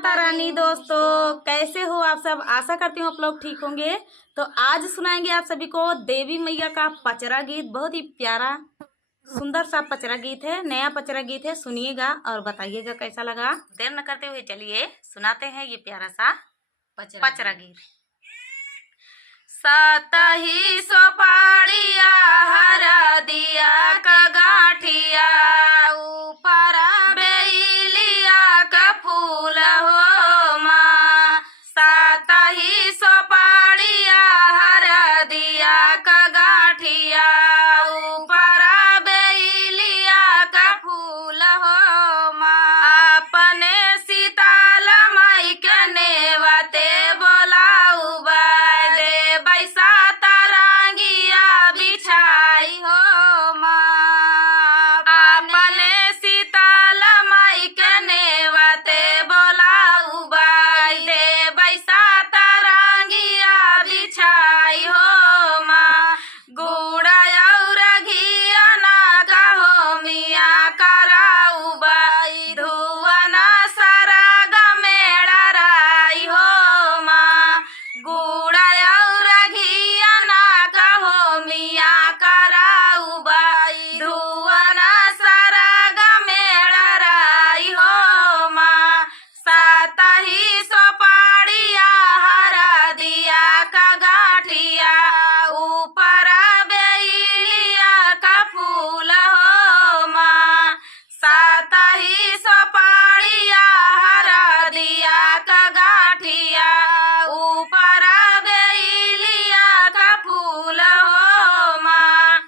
माता रानी। दोस्तों कैसे हो आप सब? आशा करती हूँ आप लोग ठीक होंगे। तो आज सुनाएंगे आप सभी को देवी मैया का पचरा गीत। बहुत ही प्यारा सुंदर सा पचरा गीत है, नया पचरा गीत है। सुनिएगा और बताइएगा कैसा लगा। देर न करते हुए चलिए सुनाते हैं ये प्यारा सा पचरा गीत। सतही सोपाड़िया हरा दिया का गाठिया, ऊपर बेलिया का फूल हो माँ। सतही सोपाड़िया हरा दिया का गाठिया, ऊपर बेलिया का फूल हो माँ। अपने सीताल माई के नेवते बोलाऊ दे बैसा तरंगिया बिछाई हो माँ। अपने सीताल माई के नेवते बोलाऊ दे बैसा तरंगिया बिछाई हो माँ। गुड़ा और घिया ना कहो मिया कराऊ बाई, धुआना सरग मेड़ा राई हो माँ। गुड़ा और घिया ना कहो मिया कराऊ बाई, धुआना सरग मेड़ा राई हो माँ। सतही सोपाड़िया हरा दिया का गाठिया, ऊपर बेलिया का फूल हो माँ। सतही सोपाड़िया हरा दिया का गाठिया, ऊपर बेलिया का फूल हो माँ।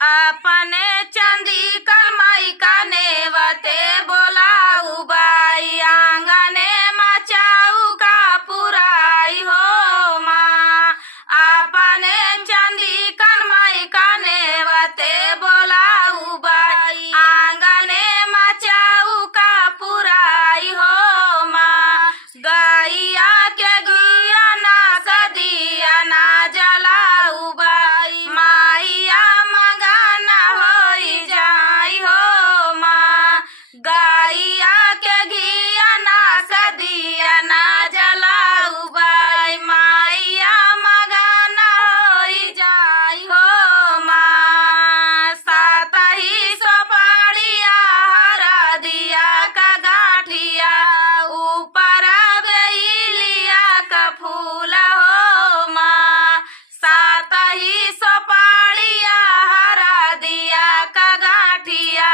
अपने चंदी कमाई का नेवते बोलाऊ बाई, आंगने मचाऊ का पुराई हो माँ। अपने चंदी कमाई का नेवते बोलाऊ बाई, आंगने मचाऊ का पुराई हो माँ। गैया के घिया ना सदिया ना जलाऊ बाई, माइया मगाना होई जाई हो माँ। गैया के घिया ना सदिया ना जलाऊ बाई, माइया मगाना होई जाई हो माँ। सतही सोपाड़िया हरा दिया का गाठिया, ऊपर बेलिया का फूल हो माँ। सतही सोपाड़िया हरा दिया का गाठिया,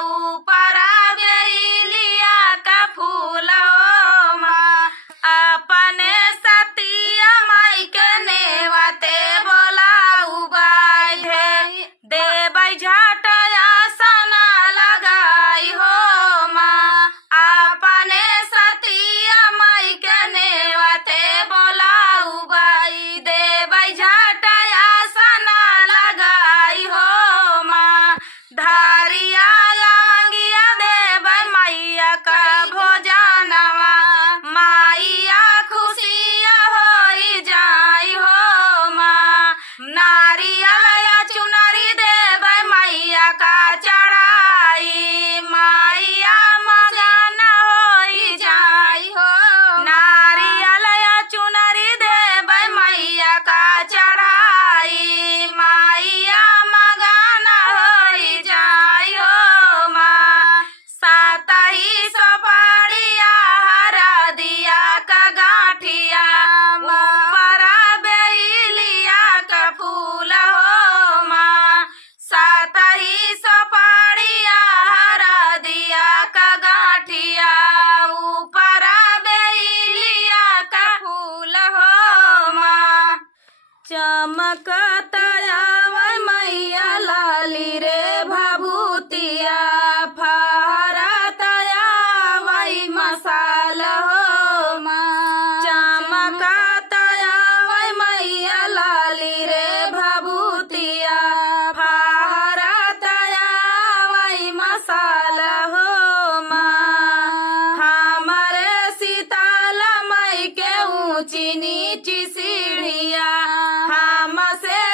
ऊपर बेलिया का फूल हो माँ। अपने सतिया माई के नेवते बोलाऊ बाई, देबै झाटया सना लगाई हो माँ। अपने सतिया माई के नेवते बोलाऊ बाई, देबै झाटया सना लगाई हो माँ। धारिया लवंगिया देबै मैया का भोजनवा, माइया खुशिया होई जाई हो माँ। नारियल चुनरी देबै मैया का चढ़ाई, माइया मगना होई जाई हो। नारियल चुनरी देबै मैया का चढ़ाई, माइया मगना होई जाई हो माँ। सतही सोपाड़िया हरा दिया का गाठिया, ऊपर बेलिया का फूल हो माँ। सतही सोपाड़िया हरा दिया का गाठिया, ऊपर बेलिया का फूल हो माँ। चमकतया मैया लाली रे भभूतिया, फहरतया वही मसाल हो माँ। चमकतया मैया लाली रे भभूतिया, फहरतया वही मसाल हो माँ। हमारे सीताल माई के ऊंची नीची सीढ़िया, हमसे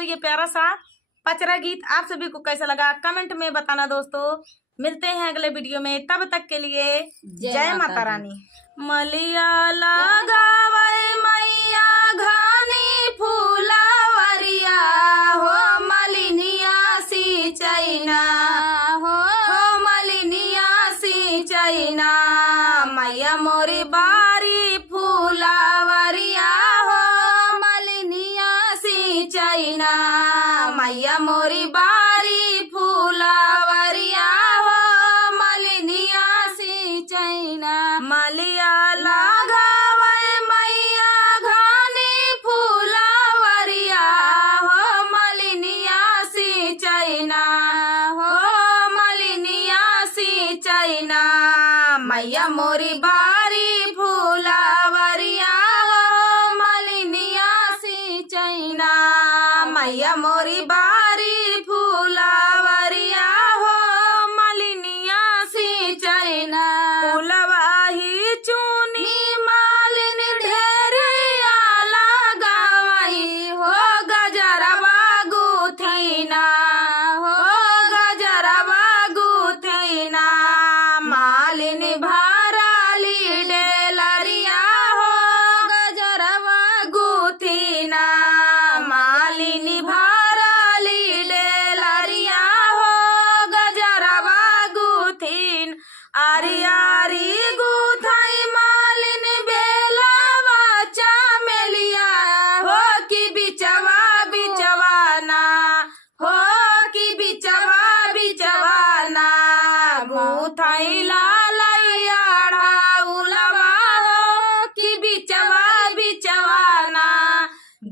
दोस्तों ये प्यारा सा पचरा गीत आप सभी को कैसा लगा कमेंट में बताना दोस्तों। मिलते हैं अगले वीडियो में, तब तक के लिए जय माता रानी। मलिया लगावै मैया घानी फूलावरिया हो मलिनिया सिंचैना हो मलिनिया सिंचैना मैया मोरी बारी फूलावरिया हो मलिनिया सिंचैना मैया मोरी बारी फूलावरिया हो मलिनिया सिंचैना। मलिया लगावै मैया घानी फूलावरिया हो मलिनिया सिंचैना हो मलिनिया सिंचैना मैया मोरी बारी फूलावरिया हो मलिनिया सिंचैना मैया मोरी बारी फूलावरिया हो मलिनिया सिंचैना। फूलवा ही चुनी मालिन ढेरिया लगावई हो गजरवा गुथैना हो गजरवा गुथैना मालिन भराली डेलरिया हो गजरवा गुथैना मालिन भराली डेलरिया हो गजरवा गुथीन। आरी आरी गुथाई मालिन बेलावा चमेलिया हो कि बिचवा बिचवाना हो कि बिचवा बिचवाना गुथाई लालैया ढाउलवा हो कि बिचवा बिचवाना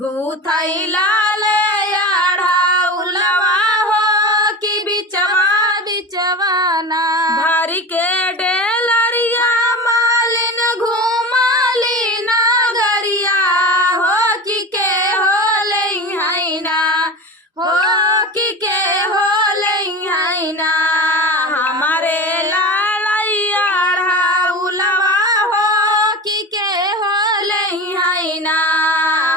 गुथाई लालैया ढाउलवा हो कि बिचवा बिचवाना। भारी के डेलरिया मालिन घुमाली नगरिया हो कि के हो लैहैना हो कि के हो लैहैना हमारे लालैया ढाउलवा हो कि के हो लैहैना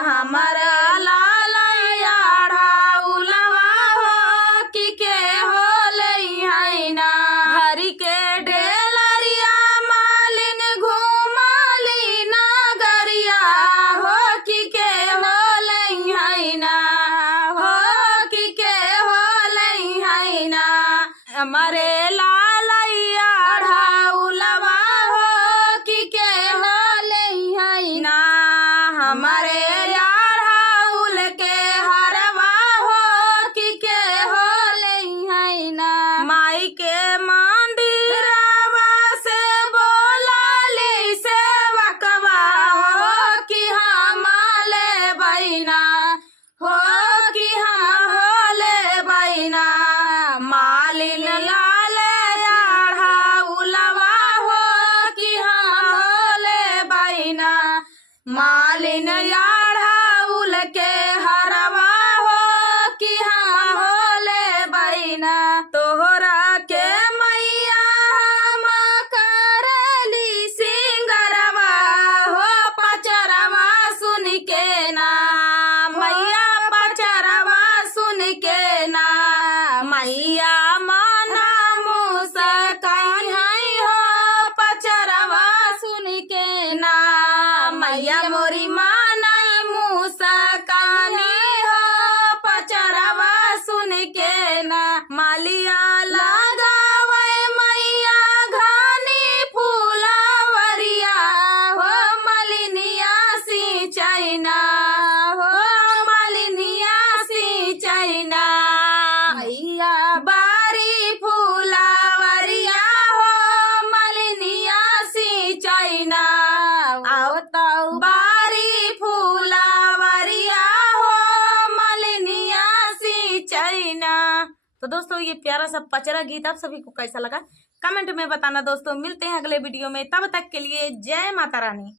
हमारा लालैया ढाउलवा हो कि के हो लैहैना। हरि के डेलरिया मालिन घुमाली नगरिया हो कि के हो लैहैना हो कि के हो लैहैना हमारे लालैया ढाउलवा हो कि के हो लैहैना हमारे ढाउल के हरवा हो कि के हो लैहैना। माई के मंदिरवा से बोलाली सेवकवा हो कि हम ले बैना हो कि हम हो ले बैना मालिन लाले ढाउलवा हो कि हम हो ले बैना मालिन ढाउल के हरवा हो कि हम हो ले बैना। तोहरा के मैया हम करली सिंगरवा हो पचरवा सुन के ना मैया पचरवा सुन के ना मैया माना मुस्काई हो पचरवा सुन के ना मैया मोरी माना मुस्कानी हो पचरवा सुन के ना। मालिया लगावै मैया घानी फूलावरिया हो मलिनिया सिंचैना हो मलिनिया सिंचैना मैया बारी फूलावरिया हो मलिनिया सिंचैना आओ तो बारी फूलावरिया हो मलिनिया सिंचैना। तो दोस्तों ये प्यारा सा पचरा गीत आप सभी को कैसा लगा कमेंट में बताना दोस्तों। मिलते हैं अगले वीडियो में, तब तक के लिए जय माता रानी।